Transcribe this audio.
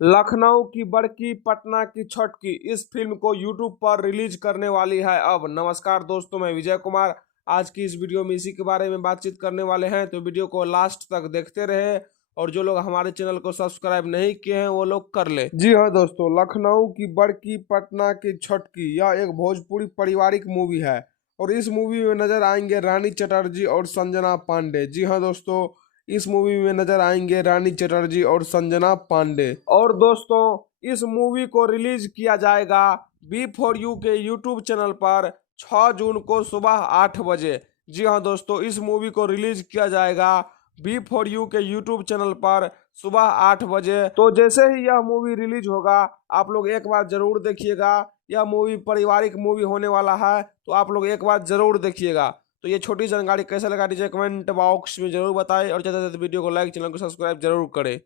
लखनऊ की बड़की पटना की छटकी इस फिल्म को यूट्यूब पर रिलीज करने वाली है अब। नमस्कार दोस्तों, मैं विजय कुमार। आज की इस वीडियो में इसी के बारे में बातचीत करने वाले हैं, तो वीडियो को लास्ट तक देखते रहे। और जो लोग हमारे चैनल को सब्सक्राइब नहीं किए हैं वो लोग कर ले। जी हाँ दोस्तों, लखनऊ की बड़की पटना की छटकी यह एक भोजपुरी पारिवारिक मूवी है और इस मूवी में नजर आएंगे रानी चटर्जी और संजना पांडे। जी हाँ दोस्तों, इस मूवी में नजर आएंगे रानी चटर्जी और संजना पांडे। और दोस्तों, इस मूवी को रिलीज किया जाएगा B4U के यूट्यूब चैनल पर 6 जून को सुबह 8 बजे। जी हाँ दोस्तों, इस मूवी को रिलीज किया जाएगा B4U के यूट्यूब चैनल पर सुबह 8 बजे। तो जैसे ही यह मूवी रिलीज होगा आप लोग एक बार जरूर देखिएगा। यह मूवी पारिवारिक मूवी होने वाला है, तो आप लोग एक बार जरूर देखिएगा। तो ये छोटी जानकारी कैसे लगा दीजिए कमेंट बॉक्स में जरूर बताएं और ज़्यादा से ज़्यादा वीडियो को लाइक, चैनल को सब्सक्राइब जरूर करें।